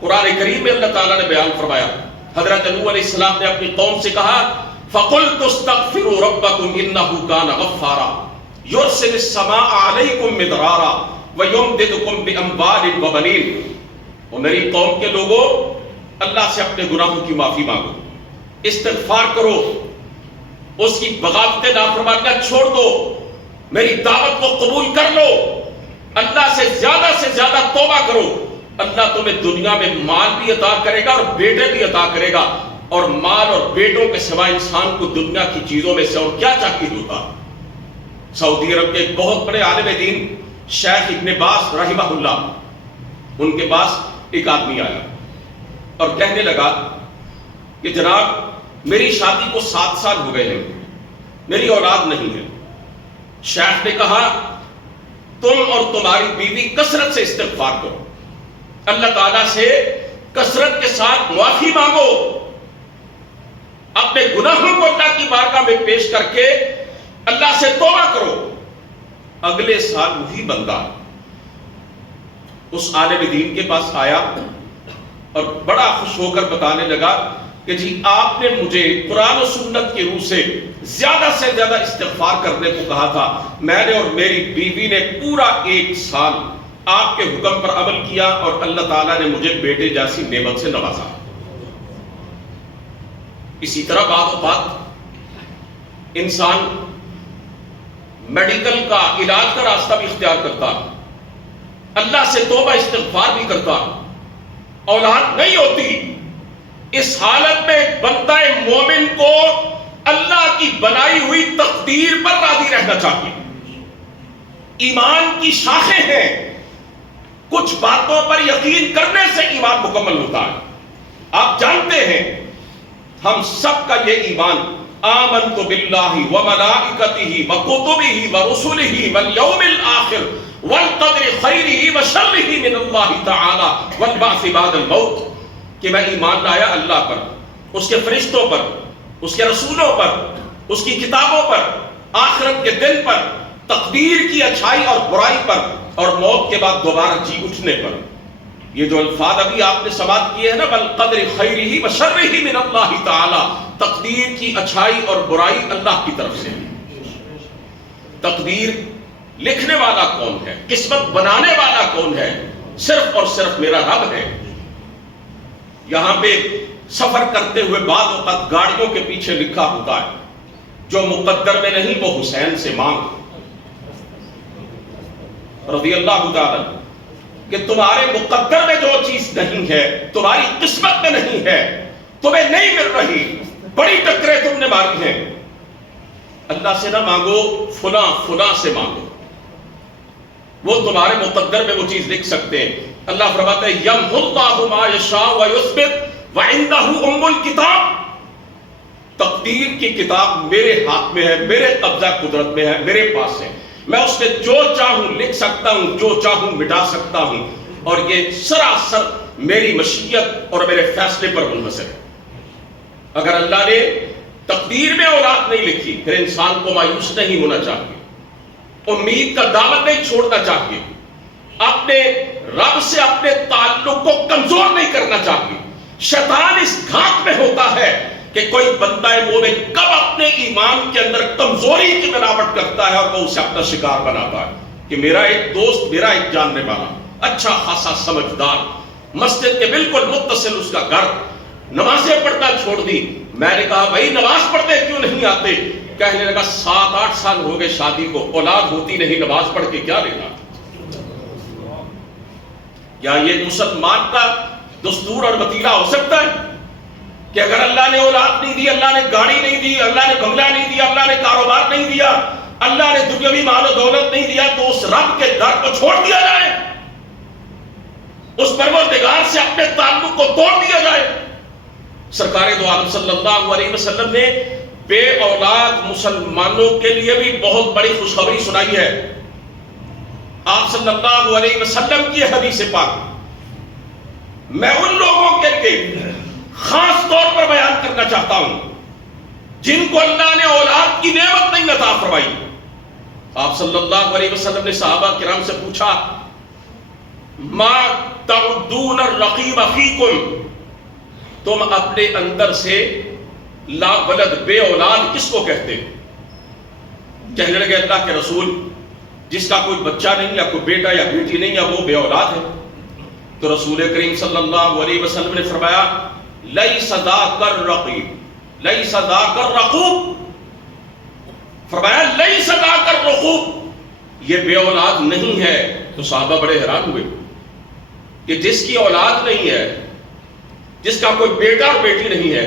قرآن کریم میں اللہ تعالیٰ نے بیان فرمایا۔ حضرت نوح علیہ السلام نے اپنی قوم سے کہا فَقُلْتُ اسْتَغْفِرُوا رَبَّكُمْ إِنَّهُ كَانَ غَفَّارًا يُرْسِلِ السَّمَاءَ عَلَيْكُمْ مِدْرَارًا وَيُمْدِدْكُمْ بِأَمْوَالٍ وَبَنِينَ۔ اور میری قوم کے لوگوں، اللہ سے اپنے گناہوں کی معافی مانگو، استغفار کرو، اس کی بغاوت نافرمانیاں چھوڑ دو، میری دعوت کو قبول کر لو، اللہ سے زیادہ توبہ کرو، اللہ تمہیں دنیا میں مال بھی عطا کرے گا اور بیٹے بھی عطا کرے گا، اور مال اور بیٹوں کے سوا انسان کو دنیا کی چیزوں میں سے اور کیا چاہیے ہوتا۔ سعودی عرب کے ایک بہت بڑے عالم دین شیخ ابن باز رحمہ اللہ، ان کے پاس ایک آدمی آیا اور کہنے لگا کہ جناب میری شادی کو 7 سال ہو گئے ہیں، میری اولاد نہیں ہے۔ شیخ نے کہا تم اور تمہاری بیوی کثرت سے استغفار کرو، اللہ تعالیٰ سے کثرت کے ساتھ معافی مانگو، اپنے گناہوں کو اللہ کی بارگاہ میں پیش کر کے اللہ سے توبہ کرو۔ اگلے سال وہی بندہ اس عالم دین کے پاس آیا اور بڑا خوش ہو کر بتانے لگا کہ جی آپ نے مجھے قرآن و سنت کی روح سے زیادہ استغفار کرنے کو کہا تھا، میں نے اور میری بیوی نے پورا 1 سال آپ کے حکم پر عمل کیا اور اللہ تعالیٰ نے مجھے بیٹے جیسی نعمت سے نوازا۔ اسی طرح بعض اوقات انسان میڈیکل کا علاج کا راستہ بھی اختیار کرتا، اللہ سے توبہ استغفار بھی کرتا، اولاد نہیں ہوتی۔ اس حالت میں بندہ مومن کو اللہ کی بنائی ہوئی تقدیر پر راضی رہنا چاہیے۔ ایمان کی شاخیں ہیں، کچھ باتوں پر یقین کرنے سے ایمان مکمل ہوتا ہے۔ آپ جانتے ہیں ہم سب کا یہ ایمان آمنت باللہ وملائکتہ وکتبہ ورسلہ والیوم الآخر والقدر خیرہ وشرہ من اللہ تعالی والبعث بعد الموت، کہ میں ایمان لایا اللہ پر، اس کے فرشتوں پر، اس کے رسولوں پر، اس کی کتابوں پر، آخرت کے دن پر، تقدیر کی اچھائی اور برائی پر اور موت کے بعد دوبارہ جی اٹھنے پر. یہ جو الفاظ ابھی آپ نے سماعت کیے ہیں نا، بالقدر خیرہ و شرہ من اللہ تعالی، تقدیر کی اچھائی اور برائی اللہ کی طرف سے. تقدیر لکھنے والا کون ہے؟ قسمت بنانے والا کون ہے؟ صرف اور صرف میرا رب ہے. یہاں پہ سفر کرتے ہوئے بعض اوقات گاڑیوں کے پیچھے لکھا ہوتا ہے جو مقدر میں نہیں وہ حسین سے مانگ، رضی اللہ تعالی، کہ تمہارے مقدر میں جو چیز نہیں ہے، تمہاری قسمت میں نہیں ہے، تمہیں نہیں مل رہی، بڑی ٹکریں تم نے ماری ہیں، اللہ سے نہ مانگو، فلاں فلاں سے مانگو، وہ تمہارے مقدر میں وہ چیز لکھ سکتے ہیں. اللہ فرماتا ہے یمحو اللہ ما یشاء ویثبت وعندہ ام الکتاب. تقدیر کی کتاب میرے ہاتھ میں ہے، میرے قبضہ قدرت میں ہے، میرے پاس ہے. میں اس میں جو چاہوں لکھ سکتا ہوں، جو چاہوں مٹا سکتا ہوں، اور یہ سراسر میری مشیت اور میرے فیصلے پر منحصر ہے. اگر اللہ نے تقدیر میں اولاد نہیں لکھی پھر انسان کو مایوس نہیں ہونا چاہیے، امید کا دامن نہیں چھوڑنا چاہیے، اپنے رب سے اپنے تعلق کو کمزور نہیں کرنا چاہیے. شیطان اس گھاٹ میں ہوتا ہے کہ کوئی بندہ مومن کب اپنے ایمان کے اندر کمزوری کی بناوٹ کرتا ہے اور وہ اسے اپنا شکار بناتا ہے. کہ میرا ایک دوست، میرا ایک جاننے والا اچھا خاصا سمجھدار، مسجد کے بالکل متصل اس کا گھر، نمازیں پڑھنا چھوڑ دی. میں نے کہا بھائی نماز پڑھتے کیوں نہیں آتے؟ کہنے لگا 7-8 سال ہو گئے شادی کو، اولاد ہوتی نہیں، نماز پڑھ کے کیا لینا. کیا یہ مسلمان کا دستور اور وتیرہ ہو سکتا ہے کہ اگر اللہ نے اولاد نہیں دی، اللہ نے گاڑی نہیں دی، اللہ نے بنگلہ نہیں دیا، اللہ نے کاروبار نہیں دیا، اللہ نے دنیاوی مال و دولت نہیں دیا، تو اس رب کے در کو چھوڑ دیا جائے، اس پروردگار سے اپنے تعلق کو توڑ دیا جائے؟ سرکار دو عالم صلی اللہ علیہ وسلم نے بے اولاد مسلمانوں کے لیے بھی بہت بڑی خوشخبری سنائی ہے. آپ صلی اللہ علیہ وسلم کی حدیث پاک میں ان لوگوں کے لیے خاص طور پر بیان کرنا چاہتا ہوں جن کو اللہ نے اولاد کی نعمت نہیں عطا فرمائی. آپ صلی اللہ علیہ وسلم نے صحابہ کرام سے پوچھا ما تعدون الرقیب فیکم، تم اپنے اندر سے لا ولد بے اولاد کس کو کہتے؟ کہنے لگے اللہ کے رسول جس کا کوئی بچہ نہیں یا کوئی بیٹا یا بیٹی نہیں یا وہ بے اولاد ہے. تو رسول کریم صلی اللہ علیہ وسلم نے فرمایا لیس ذاک الرقیب لیس ذاک الرقوب، فرمایا لیس ذاک الرقوب، یہ بے اولاد نہیں ہے. تو صحابہ بڑے حیران ہوئے کہ جس کی اولاد نہیں ہے، جس کا کوئی بیٹا اور بیٹی نہیں ہے،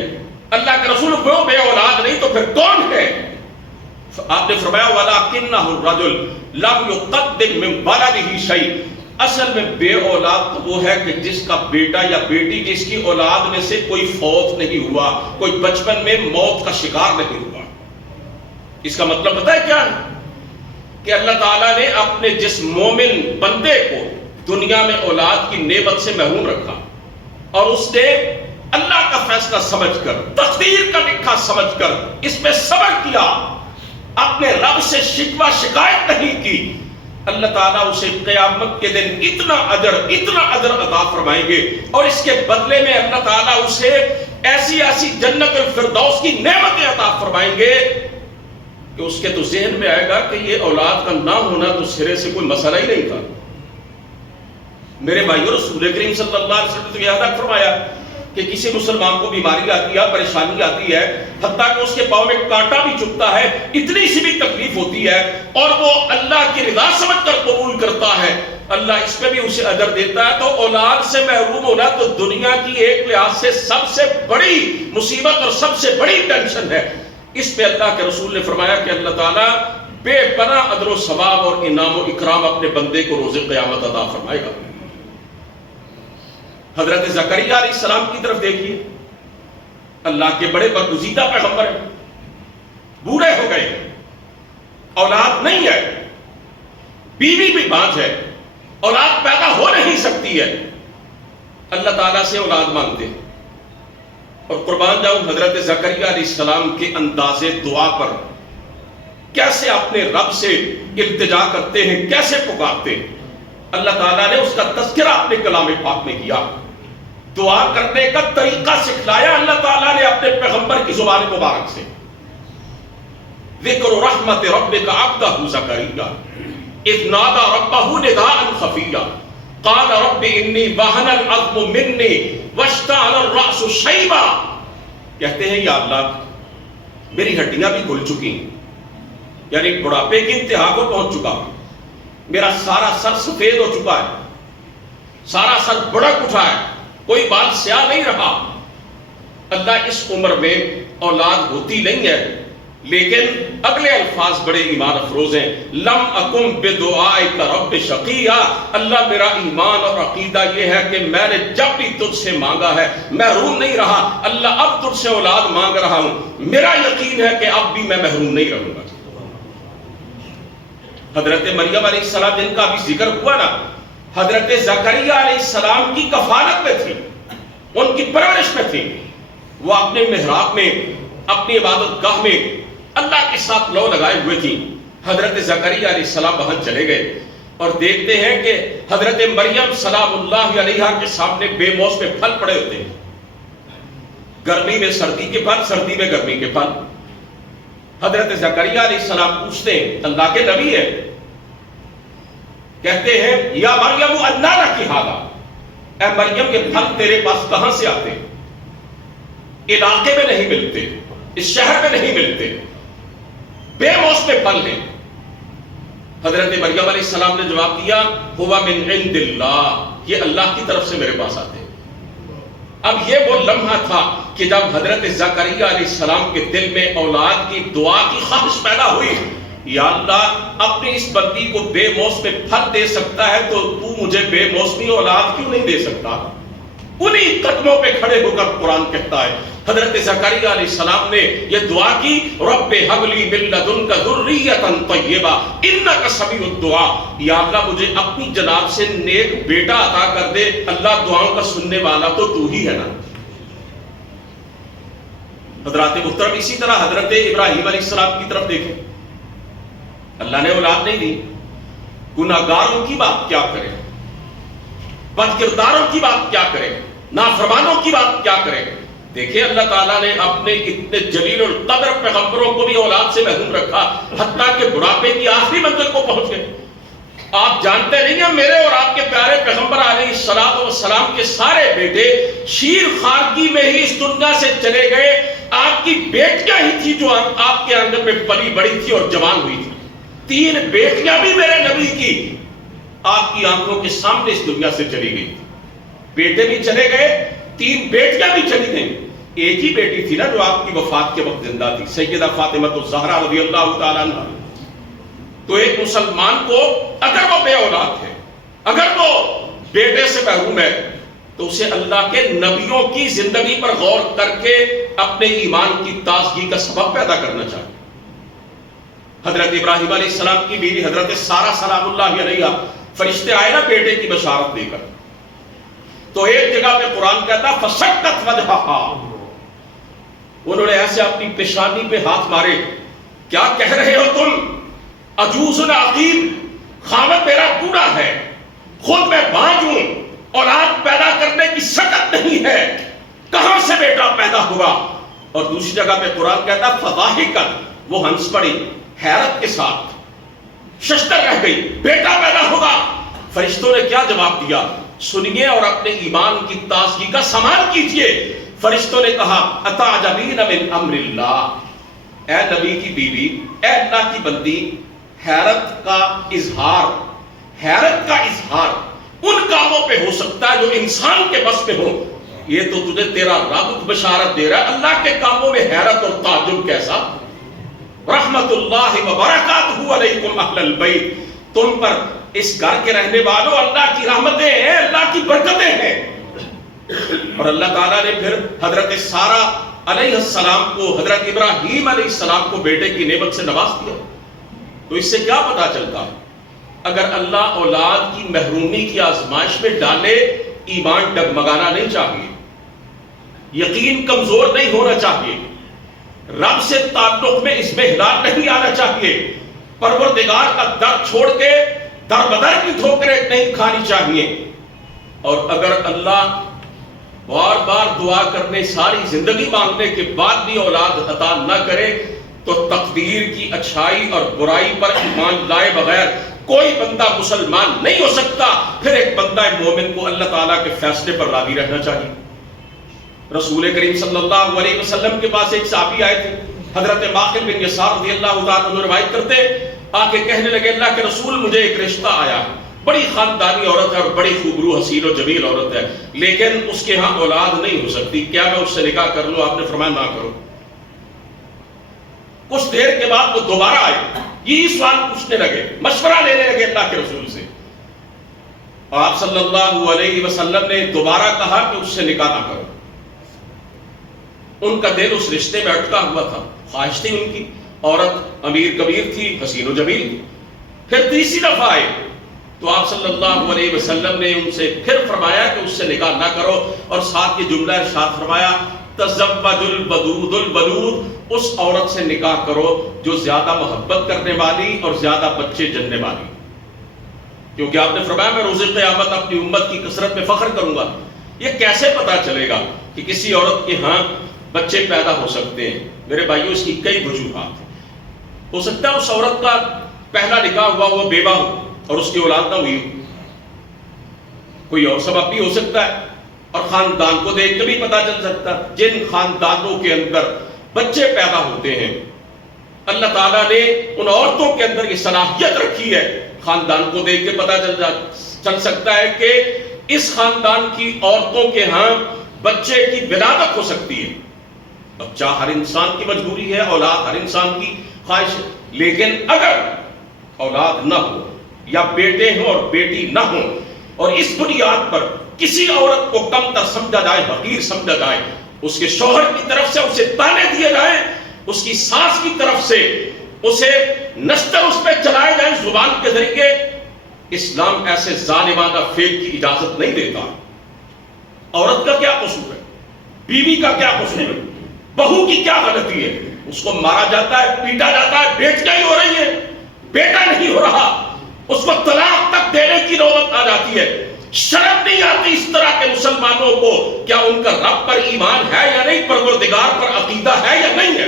اللہ کے رسول وہ بے اولاد نہیں تو پھر کون ہے؟ آپ نے فرمایا وَلَكِنَّهُ الرَّجُلُ لَمْ يُقَدِّمْ مِنْ بَلَدِهِ شَيْءٍ، اصل میں بے اولاد تو وہ ہے کہ جس کا بیٹا یا بیٹی جس کی اولاد میں سے کوئی فوت نہیں ہوا، کوئی بچپن میں موت کا شکار نہیں ہوا. اس کا مطلب پتہ ہے کیا ہے؟ کہ اللہ تعالیٰ نے اپنے جس مومن بندے کو دنیا میں اولاد کی نعمت سے محروم رکھا اور اس نے اللہ کا فیصلہ سمجھ کر، تقدیر کا لکھا سمجھ کر اس میں صبر کیا، اپنے رب سے شکوہ شکایت نہیں کی، اللہ تعالیٰ اسے قیامت کے دن اتنا اجر عطا فرمائیں گے. اور اس کے بدلے میں اللہ تعالیٰ اسے ایسی ایسی جنت الفردوس کی نعمتیں عطا فرمائیں گے کہ اس کے تو ذہن میں آئے گا کہ یہ اولاد کا نہ ہونا تو سرے سے کوئی مسئلہ ہی نہیں تھا. میرے بھائیو، رسول کریم صلی اللہ علیہ وسلم نے تو یہ یاد فرمایا کہ کسی مسلمان کو بیماری آتی ہے، پریشانی آتی ہے، حتیٰ کہ اس کے پاؤں میں کانٹا بھی چبھتا ہے، اتنی سی بھی تکلیف ہوتی ہے اور وہ اللہ کی رضا سمجھ کر قبول کرتا ہے، اللہ اس پہ بھی اسے اجر دیتا ہے. تو اولاد سے محروم ہونا تو دنیا کی ایک لحاظ سے سب سے بڑی مصیبت اور سب سے بڑی ٹینشن ہے. اس پہ اللہ کے رسول نے فرمایا کہ اللہ تعالیٰ بے پناہ اجر و ثواب اور انعام و اکرام اپنے بندے کو روز قیامت عطا فرمائے گا. حضرت زکریا علیہ السلام کی طرف دیکھیے، اللہ کے بڑے برگزیدہ پیغمبر ہیں، بوڑھے ہو گئے، اولاد نہیں ہے، بیوی بھی بانجھ ہے، اولاد پیدا ہو نہیں سکتی ہے، اللہ تعالیٰ سے اولاد مانگتے ہیں. اور قربان جاؤں حضرت زکریا علیہ السلام کے انداز دعا پر کیسے اپنے رب سے التجا کرتے ہیں، کیسے پکارتے ہیں۔ اللہ تعالیٰ نے اس کا تذکرہ اپنے کلام پاک میں کیا، دعا کرنے کا طریقہ سکھلایا اللہ تعالیٰ نے اپنے پیغمبر کی زبان مبارک سے۔ ذکر رحمت ربک عبدہ زکریا اذ نادى ربه نداء خفیا قال رب انی وہن العظم منی واشتعل الرأس شیبا۔ کہتے ہیں یا اللہ میری ہڈیاں بھی کھل چکی، یعنی بڑھاپے کی انتہا کو پہنچ چکا، میرا سارا سر سفید ہو چکا ہے، سارا سر بڑک اٹھا ہے، کوئی بال سیاہ نہیں رہا۔ اللہ اس عمر میں اولاد ہوتی نہیں ہے، لیکن اگلے الفاظ بڑے ایمان افروز ہیں، لم اکم بدعائک رب شقیہ۔ اللہ میرا ایمان اور عقیدہ یہ ہے کہ میں نے جب بھی تجھ سے مانگا ہے محروم نہیں رہا، اللہ اب تجھ سے اولاد مانگ رہا ہوں، میرا یقین ہے کہ اب بھی میں محروم نہیں رہوں گا۔ حضرت مریم علیہ السلام جن کا بھی ذکر ہوا نا، حضرت زکریا علیہ السلام کی کفالت میں تھی، ان کی پرورش میں تھی۔ وہ اپنے محراب میں، اپنی عبادت گاہ میں اللہ کے ساتھ لو لگائے ہوئے تھی۔ حضرت زکریا علیہ السلام وہاں چلے گئے اور دیکھتے ہیں کہ حضرت مریم سلام اللہ علیہا کے سامنے بے موسم پھل پڑے ہوتے ہیں، گرمی میں سردی کے پھل، سردی میں گرمی کے پھل۔ حضرت زکریا علیہ السلام پوچھتے ہیں، اللہ کے نبی ہے، کہتے ہیں یا مریم انا لکی ھذا، اے مریم یہ پھل تیرے پاس کہاں سے آتے ہیں؟ علاقے میں نہیں ملتے، اس شہر میں نہیں ملتے، بے موسم پھل ہیں۔ حضرت مریم علیہ السلام نے جواب دیا ہوا من عند اللہ، یہ اللہ کی طرف سے میرے پاس آتے ہیں۔ اب یہ وہ لمحہ تھا کہ جب حضرت زکریا علیہ السلام کے دل میں اولاد کی دعا کی خواہش پیدا ہوئی، یا اللہ اپنی اس بندی کو بے موسم پھل دے سکتا ہے تو تو مجھے بے موسمی اولاد کیوں نہیں دے سکتا؟ انہی قدموں پہ کھڑے ہو کر قرآن کہتا ہے حضرت زکریا علیہ السلام نے یہ دعا کی، رب ھب لی من لدنک ذریۃ طیبہ انک سمیع الدعاء، یا اللہ مجھے اپنی جناب سے نیک بیٹا عطا کر دے، اللہ دعاؤں کا سننے والا تو تو ہی ہے نا۔ حضرات محترم اسی طرح حضرت ابراہیم علیہ السلام کی طرف دیکھیں، اللہ نے اولاد نہیں دی، گناہگاروں کی بات کیا کریں، بد کرداروں کی بات کیا کریں، نافرمانوں کی بات کیا کریں۔ دیکھیں اللہ تعالیٰ نے اپنے اتنے جلیل القدر پیغمبروں کو بھی اولاد سے محروم رکھا، حتیٰ کہ بڑھاپے کی آخری منزل کو پہنچ گئے۔ آپ جانتے نہیں ہیں میرے اور آپ کے پیارے پیغمبر علیہ السلام کے سارے بیٹے شیر خارگی میں ہی اس دنیا سے چلے گئے، آپ کی بیٹیاں ہی تھی جو آپ کے آنگن میں پلی بڑی تھی اور جوان ہوئی تھی۔ 3 بیٹیاں بھی میرے نبی کی آپ کی آنکھوں کے سامنے اس دنیا سے چلی گئی، بیٹے بھی چلے گئے، 3 بیٹیاں بھی چلی گئیں۔ ایک ہی بیٹی تھی نا جو آپ کی وفات کے وقت زندہ تھی، سیدہ فاطمہ الزہرا رضی اللہ تعالیٰ عنہ۔ تو ایک مسلمان کو اگر وہ بے اولاد ہے، اگر وہ بیٹے سے محروم ہے، تو اسے اللہ کے نبیوں کی زندگی پر غور کر کے اپنے ایمان کی تازگی کا سبب پیدا کرنا چاہیے۔ حضرت ابراہیم علیہ السلام کی بیوی حضرت سارہ سلام اللہ علیہا، فرشتے آئے نا بیٹے کی بشارت دے کر، تو ایک جگہ پہ قرآن کہتا فَشَقَّتْ وَجْهَهَا، انہوں نے ایسے اپنی پیشانی پہ ہاتھ مارے، کیا کہہ رہے ہو تم؟ عجوز عقیم، خاوند میرا بوڑھا ہے، خود میں بانجھ ہوں، اولاد پیدا کرنے کی سکت نہیں ہے، کہاں سے بیٹا پیدا ہوا؟ اور دوسری جگہ پہ قرآن کہتا فَضَاحِكَتْ، وہ ہنس پڑی حیرت کے ساتھ، ششدر رہ گئی، بیٹا پیدا ہوگا۔ فرشتوں نے کیا جواب دیا؟ سنیے اور اپنے ایمان کی تازگی کا سامان کیجئے۔ فرشتوں نے کہا اتعجبین من امر اللہ، اے نبی کی بیوی، اے اللہ کی بندی، حیرت کا اظہار ان کاموں پہ ہو سکتا ہے جو انسان کے بس میں ہو، یہ تو تجھے تیرا رب بشارت دے رہا ہے، اللہ کے کاموں میں حیرت اور تعجب کیسا؟ رحمت اللہ وبرکاتہ علیکم اہل البیت، تم پر اس گھر کے رہنے والوں اللہ کی رحمتیں ہیں، اللہ کی برکتیں ہیں۔ اور اللہ تعالیٰ نے پھر حضرت سارہ علیہ السلام کو، حضرت ابراہیم علیہ السلام کو بیٹے کی نعمت سے نواز دیا۔ تو اس سے کیا پتا چلتا ہے؟ اگر اللہ اولاد کی محرومی کی آزمائش میں ڈالے، ایمان ڈگمگانا نہیں چاہیے، یقین کمزور نہیں ہونا چاہیے، رب سے تعلق میں اس میں ہلال نہیں آنا چاہیے، پروردگار کا در چھوڑ کے در بدر کی ٹھوکریں نہیں کھانی چاہیے۔ اور اگر اللہ بار بار دعا کرنے، ساری زندگی مانگنے کے بعد بھی اولاد عطا نہ کرے تو تقدیر کی اچھائی اور برائی پر ایمان لائے بغیر کوئی بندہ مسلمان نہیں ہو سکتا۔ پھر ایک بندہ مومن کو اللہ تعالیٰ کے فیصلے پر راضی رہنا چاہیے۔ رسول کریم صلی اللہ علیہ وسلم کے پاس ایک صحابی آئے تھے، حضرت ماخل بن یسار رضی اللہ تعالیٰ عنہ روایت کرتے، آ کے کہنے لگے اللہ کے رسول مجھے ایک رشتہ آیا ہے، بڑی خاندانی عورت ہے اور بڑی خوبرو حسین و جمیل عورت ہے، لیکن اس کے ہاں اولاد نہیں ہو سکتی، کیا میں اس سے نکاح کر لوں؟ آپ نے فرمایا نہ کرو۔ کچھ دیر کے بعد وہ دوبارہ آئے، یہی سوال پوچھنے لگے، مشورہ لینے لگے اللہ کے رسول سے۔ آپ صلی اللہ علیہ وسلم نے دوبارہ کہا کہ اس سے نکاح نہ کرو۔ ان کا دل اس رشتے میں اٹکا ہوا تھا، خواہش تھی ان کی، عورت امیر کبیر تھی، حسین و جمیل تھی۔ پھر تیسری دفعہ آئے تو آپ صلی اللہ علیہ وسلم نے ان سے پھر فرمایا کہ اس سے نکاح نہ کرو، اور ساتھ یہ جملہ ارشاد فرمایا تزوج الودود الولود، اس عورت سے نکاح کرو جو زیادہ محبت کرنے والی اور زیادہ بچے جننے والی، کیونکہ آپ نے فرمایا میں روز قیامت اپنی امت کی کثرت میں فخر کروں گا۔ یہ کیسے پتا چلے گا کہ کسی عورت کے ہاں بچے پیدا ہو سکتے ہیں؟ میرے بھائیوں اس کی کئی وجوہات ہیں۔ ہو سکتا ہے اس عورت کا پہلا نکاح ہوا وہ بیوہ ہو اور اس کی اولاد نہ ہوئی ہو، کوئی اور سبب بھی ہو سکتا ہے، اور خاندان کو دیکھ کے بھی پتا چل سکتا ہے۔ جن خاندانوں کے اندر بچے پیدا ہوتے ہیں اللہ تعالیٰ نے ان عورتوں کے اندر یہ صلاحیت رکھی ہے، خاندان کو دیکھ کے پتا چل سکتا ہے کہ اس خاندان کی عورتوں کے ہاں بچے کی ولادت ہو سکتی ہے۔ بچہ ہر انسان کی مجبوری ہے، اولاد ہر انسان کی خواہش ہے، لیکن اگر اولاد نہ ہو یا بیٹے ہوں اور بیٹی نہ ہو اور اس بنیاد پر کسی عورت کو کم تر سمجھا جائے، حقیر سمجھا جائے، اس کے شوہر کی طرف سے اسے تانے دیے جائیں، اس کی ساس کی طرف سے اسے نشتر اس پہ چلائے جائیں زبان کے ذریعے، اسلام ایسے ظالمانہ فعل کی اجازت نہیں دیتا۔ عورت کا کیا قصور ہے؟ بیوی کا کیا قصور ہے؟ بہو کی کیا غلطی ہے؟ اس کو مارا جاتا ہے، پیٹا جاتا ہے، بیٹیاں ہی ہو رہی ہیں، بیٹا نہیں ہو رہا، اس کو طلاق تک دینے کی نوبت آ جاتی ہے۔ شرم نہیں آتی اس طرح کے مسلمانوں کو؟ کیا ان کا رب پر ایمان ہے یا نہیں، پروردگار پر عقیدہ ہے یا نہیں ہے؟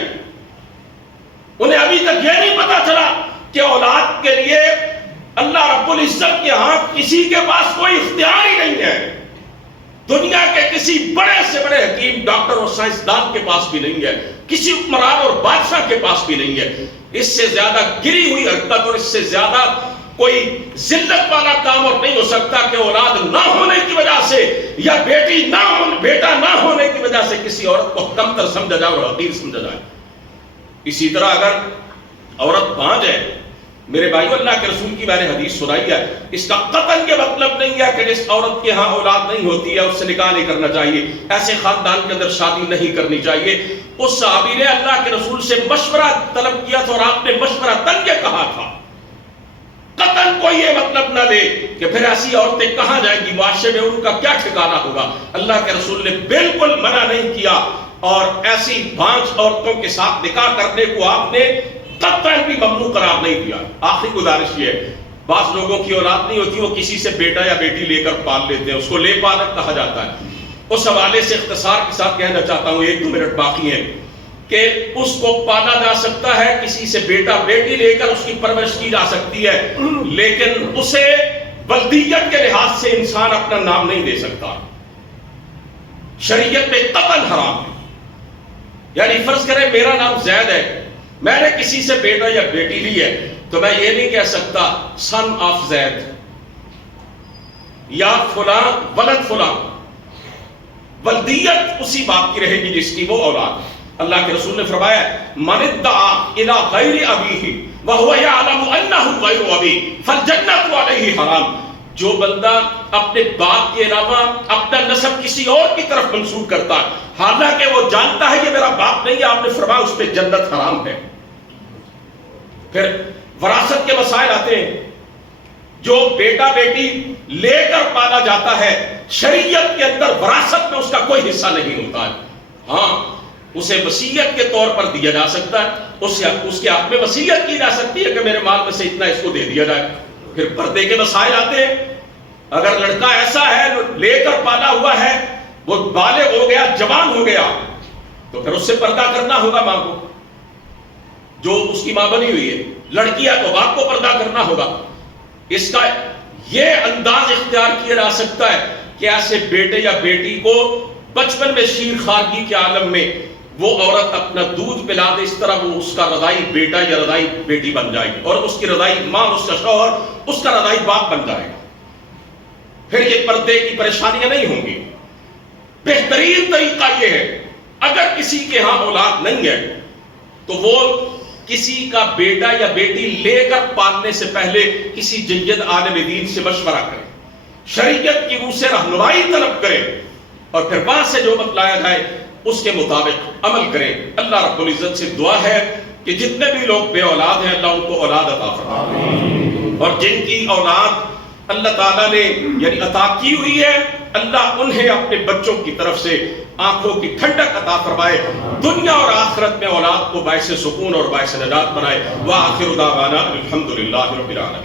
انہیں ابھی تک یہ نہیں پتا چلا کہ اولاد کے لیے اللہ رب العزت کے ہاں کسی کے پاس کوئی اختیار ہی نہیں ہے۔ دنیا کے کسی بڑے سے بڑے حکیم، ڈاکٹر اور سائنسدان کے پاس بھی نہیں ہے، کسی حکمران اور بادشاہ کے پاس بھی نہیں ہے۔ اس سے زیادہ گری ہوئی حرکت اور اس سے زیادہ کوئی ذلت والا کام اور نہیں ہو سکتا کہ اولاد نہ ہونے کی وجہ سے یا بیٹا نہ ہونے کی وجہ سے کسی عورت کو کمتر سمجھا جائے اور حقیر سمجھا جائے۔ اسی طرح اگر عورت بانجھ ہے، میرے بھائیو اللہ کے رسول کی میں نے حدیث سنائی ہے، اس کا قطعاً یہ مطلب نہیں ہے کہ جس عورت کے ہاں اولاد نہیں ہوتی ہے اس سے نکاح نہیں کرنا چاہیے، ایسے خاندان کے اندر شادی نہیں کرنی چاہیے۔ اس صحابی نے اللہ کے رسول سے مشورہ طلب کیا تھا اور آپ نے مشورہ تن یہ کہا تھا، قطعاً کوئی یہ مطلب نہ لے کہ پھر ایسی عورتیں کہاں جائیں گی، معاشرے میں ان کا کیا ٹھکانہ ہوگا۔ اللہ کے رسول نے بالکل منع نہیں کیا، اور ایسی بانجھ عورتوں کے ساتھ نکاح کرنے کو آپ نے قطعاً بھی ممنوع قرار نہیں دیا۔ آخری گزارش یہ ہے، بعض لوگوں کی اولاد نہیں ہوتی، وہ کسی سے بیٹا یا بیٹی لے کر پال لیتے ہیں، اس کو لے پالک کہا جاتا ہے۔ اس حوالے سے اختصار کے ساتھ کہنا چاہتا ہوں، 1-2 منٹ باقی ہیں، کہ اس کو پالا جا سکتا ہے، کسی سے بیٹا بیٹی لے کر اس کی پرورش کی جا سکتی ہے، لیکن اسے ولدیت کے لحاظ سے انسان اپنا نام نہیں دے سکتا، شریعت میں قطعاً حرام ہے۔ یعنی فرض کریں میرا نام زید ہے، میں نے کسی سے بیٹا یا بیٹی لی ہے، تو میں یہ نہیں کہہ سکتا سن آف زید یا فلاں ولد فلاں، ولدیت اسی باپ کی رہے گی جس کی وہ اولاد۔ اللہ کے رسول نے فرمایا من ادعا الی غیر ابیہ وہو یعلم انہ غیر ابی فالجنۃ علیہ حرام، جو بندہ اپنے باپ کے علاوہ اپنا نسب کسی اور کی طرف منسوب کرتا ہے حالانکہ وہ جانتا ہے یہ میرا باپ نہیں ہے، آپ نے فرمایا اس پہ جنت حرام ہے۔ پھر وراثت کے مسائل آتے ہیں، جو بیٹا بیٹی لے کر پالا جاتا ہے شریعت کے اندر وراثت میں اس کا کوئی حصہ نہیں ہوتا ہے۔ ہاں اسے وصیت کے طور پر دیا جا سکتا ہے، اس کے حق میں وصیت کی جا سکتی ہے کہ میرے مال میں سے اتنا اس کو دے دیا جائے۔ پھر پردے کے مسائل آتے ہیں۔ اگر لڑکا ایسا ہے لے کر پالا ہوا ہے، وہ بالغ ہو گیا، جوان ہو گیا، تو پھر اس سے پردہ کرنا ہوگا ماں کو، جو اس کی ماں بنی ہوئی ہے۔ لڑکی ہے تو باپ کو پردہ کرنا ہوگا۔ اس کا یہ انداز اختیار کیا جا سکتا ہے کہ ایسے بیٹے یا بیٹی کو بچپن میں شیر خارگی کے عالم میں وہ عورت اپنا دودھ پلا دے، اس طرح وہ اس کا رضائی بیٹا یا رضائی بیٹی بن جائے گی، اور اس کی رضائی ماں، اس کا شوہر اس کا رضائی باپ بن جائے گا۔ پھر یہ پردے کی پریشانیاں نہیں ہوں گی۔ بہترین طریقہ یہ ہے، اگر کسی کے ہاں اولاد نہیں ہے تو وہ کسی کا بیٹا یا بیٹی لے کر پالنے سے پہلے کسی جید عالم دین سے مشورہ کرے، شریعت کی روح سے رہنمائی طلب کرے، اور پھر وہاں سے جو بتلایا جائے اس کے مطابق عمل کریں۔ اللہ رب العزت سے دعا ہے کہ جتنے بھی لوگ بے اولاد ہیں، اللہ ان کو اولاد عطا فرمائے، اور جن کی اولاد اللہ تعالیٰ نے یعنی عطا کی ہوئی ہے، اللہ انہیں اپنے بچوں کی طرف سے آنکھوں کی ٹھنڈک عطا فرمائے، دنیا اور آخرت میں اولاد کو باعث سکون اور باعث نجات بنائے۔ وآخر دعوانا الحمدللہ رب العالمین۔